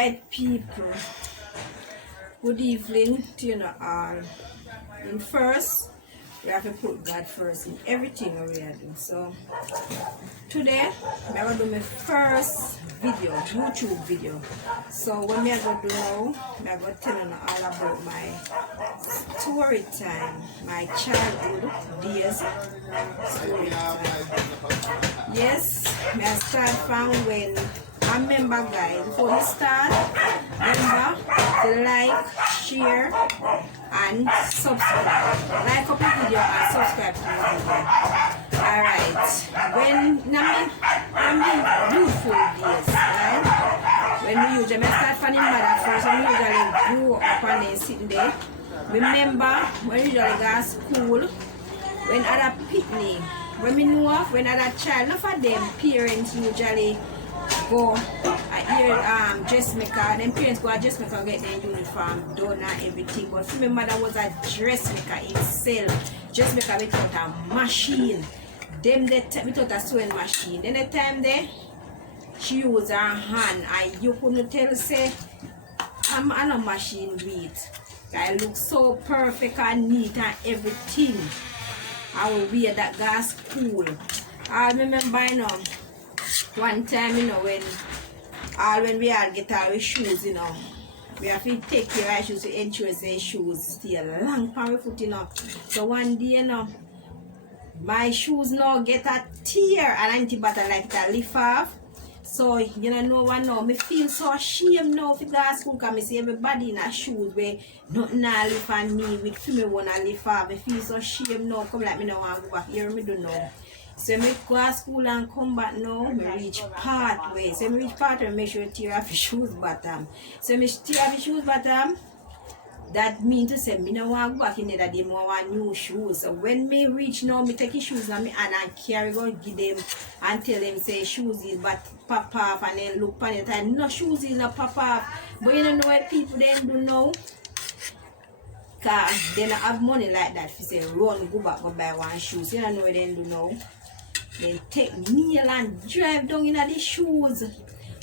Alright people, good evening to you all. And first, we have to put God first in everything we are doing. So today, I'm going to do my first video, YouTube video. So what I'm going to do now, I'm going to tell you all about my story time, my childhood days story time. Yes, I start from when I remember guys, before we start, remember to like, share and subscribe. Like up the video and subscribe to the video. Alright, when I'm beautiful days, right? When we usually start from the mother first, we usually grew up and then sitting there. Remember when we usually go to school, when other picnic, when we know when other child, not for them parents usually go dressmaker, then parents go a dressmaker get their uniform done and everything. But for my mother was a dressmaker himself. Dressmaker without a machine. Them they without a sewing machine. Then the time there she used her hand and you couldn't tell say I'm on a machine with. I look so perfect and neat and everything. I will wear that go school. I remember one time, when we all get our shoes, we have to take care of our shoes to ensure the shoes stay long for my foot, So one day, my shoes now get a tear and anti-butter like that lift off. So, no one know, me feel so ashamed now if I go to school because I see everybody in a shoes where nothing I lift on me with me wanna lift off. I feel so ashamed now, come like me now want to go back here, me don't know. So I go to school and come back now, I reach part way. So I reach part way, I make sure I tear off the shoes bottom. So I tear off the shoes bottom, that means to say I don't want to go back in there that they want new shoes. So when me reach now, I take the shoes and I carry go give them and tell them say shoes is but pop off and then look on it and no shoes is not pop off. But you don't know what people then do now. Because they don't have money like that if say run go back go buy one shoes. You don't know what they do now. Then take nail and drive down in the shoes. And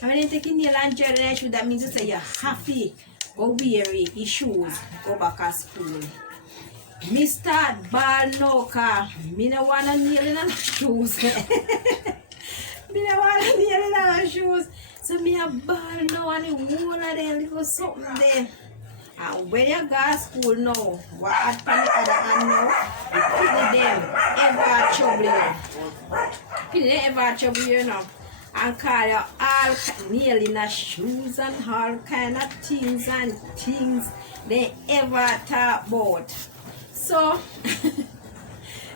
when they take nail and drive in the shoes, that means to say you're happy. Go wear the shoes, go back to school. Me start ball now because I don't want to nail in the shoes. I don't want to nail in the shoes. So I have ball now and the whole of them little something there. And when you go to school now, what happen the other hand now, the them ever trouble you. People ever trouble you now. And call you all nail in the shoes and all kind of things and things they ever talk about. So,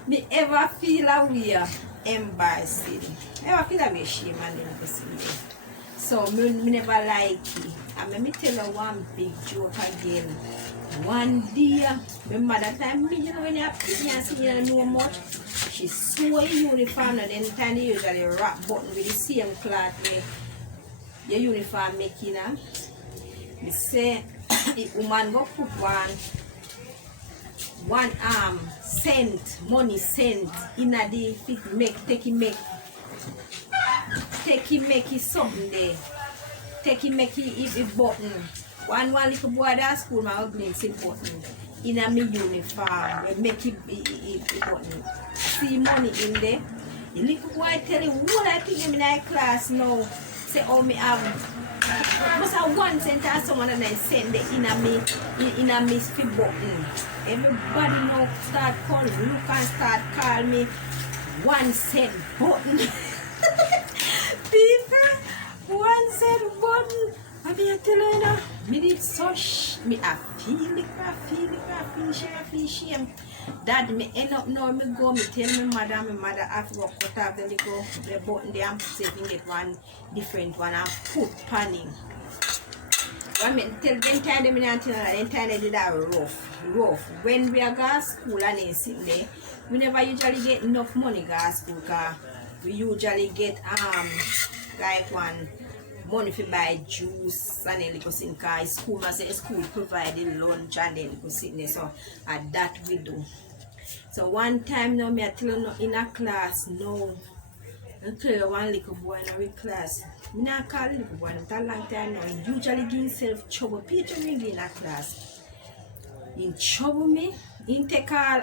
me ever feel a way embarrassing. Ever feel a way shame and then see me. So, me never like it. And let me tell you one big joke again. One day, my mother time me, when you have and see me know much, she sew a uniform and then time they usually wrap button with the same cloth where your uniform making. Me say, if woman go put one cent, money cent in a day, take him make it something there. Take him make it button. One little boy at school, my ugly button in a me uniform. We make it button. See money in there. The little boy tell him what I think in my class now. Say oh me have must have 1 cent or someone and then send it in a me fit button. Everybody now start calling look and start call me 1 cent button. People 1 cent button. I mean, I tell you now, me did so me I feel shame. That me end up now, me go, me tell my mother have to go cut off the button there and see if get one different one and put panning. I mean, tell them time them until then time they did that rough. When we are go to school and they sit there, we never usually get enough money go to school because we usually get like one money for buy juice and then go sing cause school must say school provide the lunch and then go sit there. So that we do. So one time now me I tell you in a class no I tell you one little boy in our class Me not call the little boy that long time now. He usually give himself trouble. Peter ring in a class. In trouble me. He take all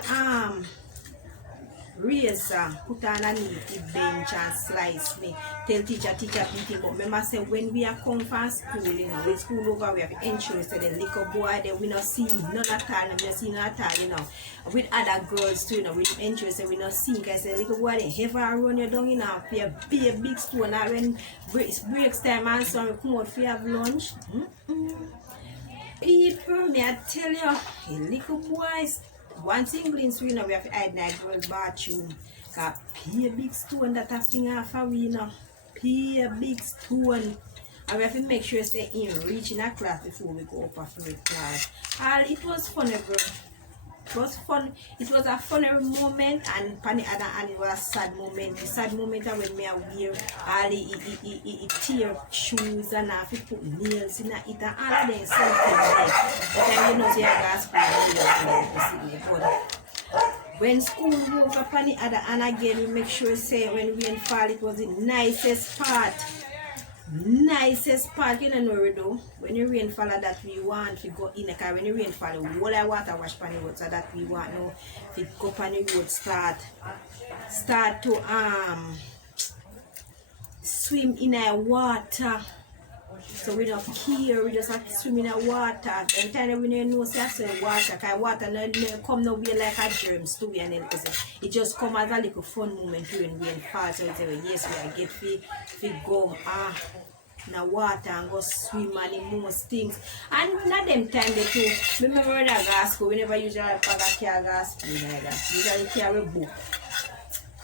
razor, put on a neat bench and slice me. Tell teacher beat him. But remember say when we are come from school, you know, when school over we have to ensure say the little boy there we not see none at all, we not see none at all, you know. With other girls too, you know, we ensure say we not see because the little boy they ever run you down, you know, be a big stone and when breaks time and so we come out for have lunch. People, may I tell you, the little boys, one thing glimpse we know we have to hide in a girl's bathroom. Cause pay a big stone that a thing off a we know. Pay a big stone. And we have to make sure say in reach in a class before we go up for the class. And it was funny, bro. It was fun. It was a funny moment and funny and it was a sad moment. The sad moment when me wear all the tear shoes and I have to put nails in it and all of them something there. But then you know say I got school. When school woke up on the other and again we make sure say when rain fall it was the nicest part. Nicest part, you know we do. When the rain fall that we want to go in the car. When the rain fall, the whole of water wash on the road so that we want now to go on the road start to swim in the water. So we don't care, we just have to swim in the water. Every time we know say water, because water no come nowhere like a germs to be and then it just come as a little fun moment during rain fall. So we say yes we are get to go in the water and go swim and the most things. And not them time they too. Remember when I go school, we never usually carry school either. Usually carry a book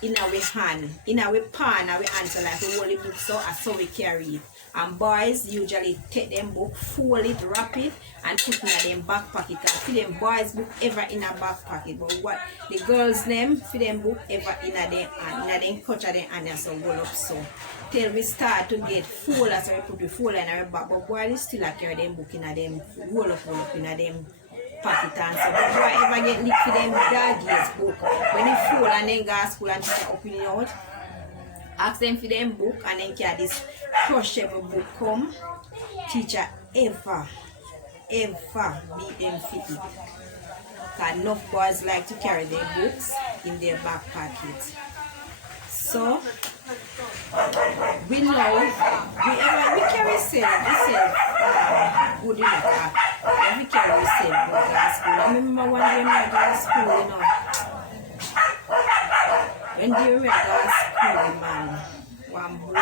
in our hand, in our pan, our answer like we hold the book so we carry it. And boys usually take them book, fold it, wrap it, and put in them back pocket. And for them boys book ever in a back pocket. But what the girls them for them book ever in a them hand, in a them clutch of them hand so roll up so. Till we start to get full as we put the full in our back. But boys still carry them book in a them roll up in a them pocket and so. But boy ever get lick for them doggies book. When they full and then go to school and teacher open it out. Ask them for them book and then carry this crushable book come. Teacher ever beat them for it. Because enough boys like to carry their books in their back pocket. So we know we carry good in the car. We carry safe book at school. I remember one day I went to school, you know. When they were at school, man, one boy.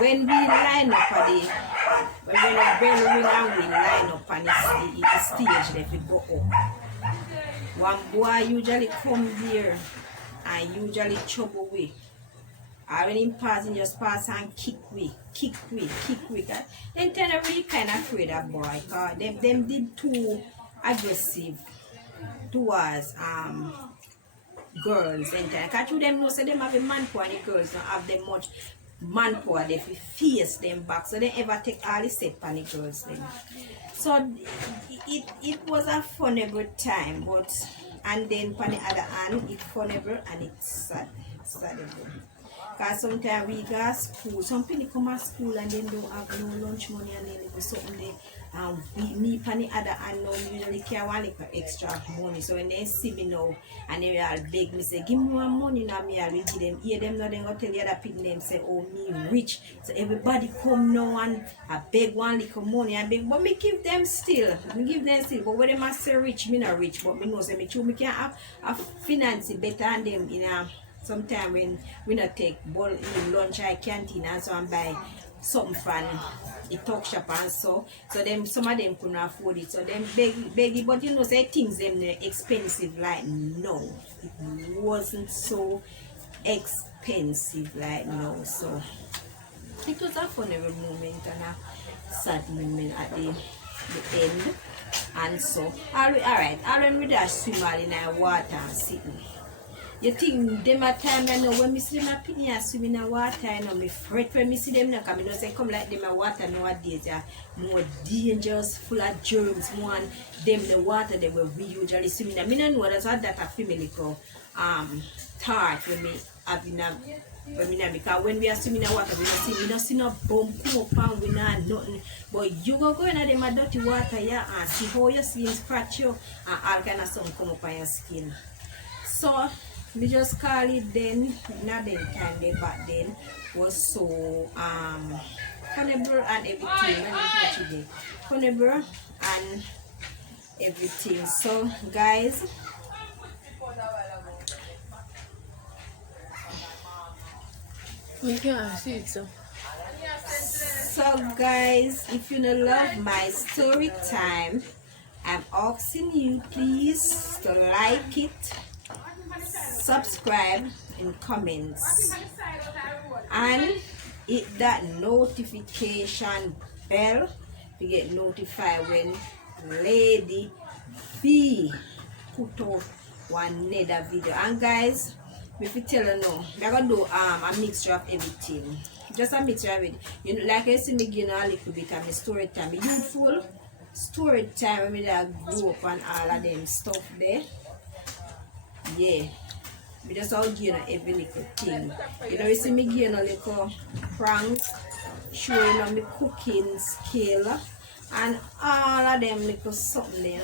When we line up at when the bell ring and we line up on the stage, they will go up. One boy usually come there and usually trouble we. And when he pass, he just pass and kick we. Then tell them really kind of afraid of boy, because them did too aggressive towards girls and because you them know say them have a manpower and the girls don't have them much manpower they face them back so they ever take all the step on the girls them. So it was a funable time, but and then on the other hand it's funable and it's sadable. Because sometimes we go to school, some people come to school and then don't have no lunch money and then go something there. Me on the other hand now usually carry one little extra money. So when they see me now and they all beg me say, give me more money now, me I will give them. Hear them now, they go tell the other people them say, oh me rich. So everybody come now and I beg one little money and beg, but me give them still. But when they must say rich, me not rich. But me know say me true, me can have finance better than them in a sometime when we not take ball in lunch or canteen and so and buy something from a talk shop and so them some of them couldn't afford it, so them beg it, but you know say things them expensive like no, it wasn't so expensive like no. So it was a funny moment and a sad moment at the end. And so alright, when we just swim all in the water and sitting. You think them at time I know when me see them up in here swim in the water, I know me fret when me see them now, because I know say come like them at water nowadays, they are more dangerous, full of germs, more and them the water they were we usually swim in. I mean I know that's what that a family called thought when me having a But me not, because when we are swimming in the water, we don't see no bump come up and we not nothing. But you go in them a dirty water, yeah, and see how your skin scratch you and all kind of something come up on your skin. So we just call it then, not then time they back then was so carnival and everything. Carnival and everything. So guys, You can't see it, so. so guys, if you don't love my story time, I'm asking you please to like it, subscribe, and comments, and hit that notification bell to get notified when Lady B put out one another video. And guys, if you tell you now, we're gonna do a mixture of everything. Just a mixture of it. You know, like I see me give a little bit of my story time. Youthful story time when I grew up and all of them stuff there. Yeah. We just all give you every little thing. You know, you see me give a little pranks, showing on my cooking skill and all of them little something there.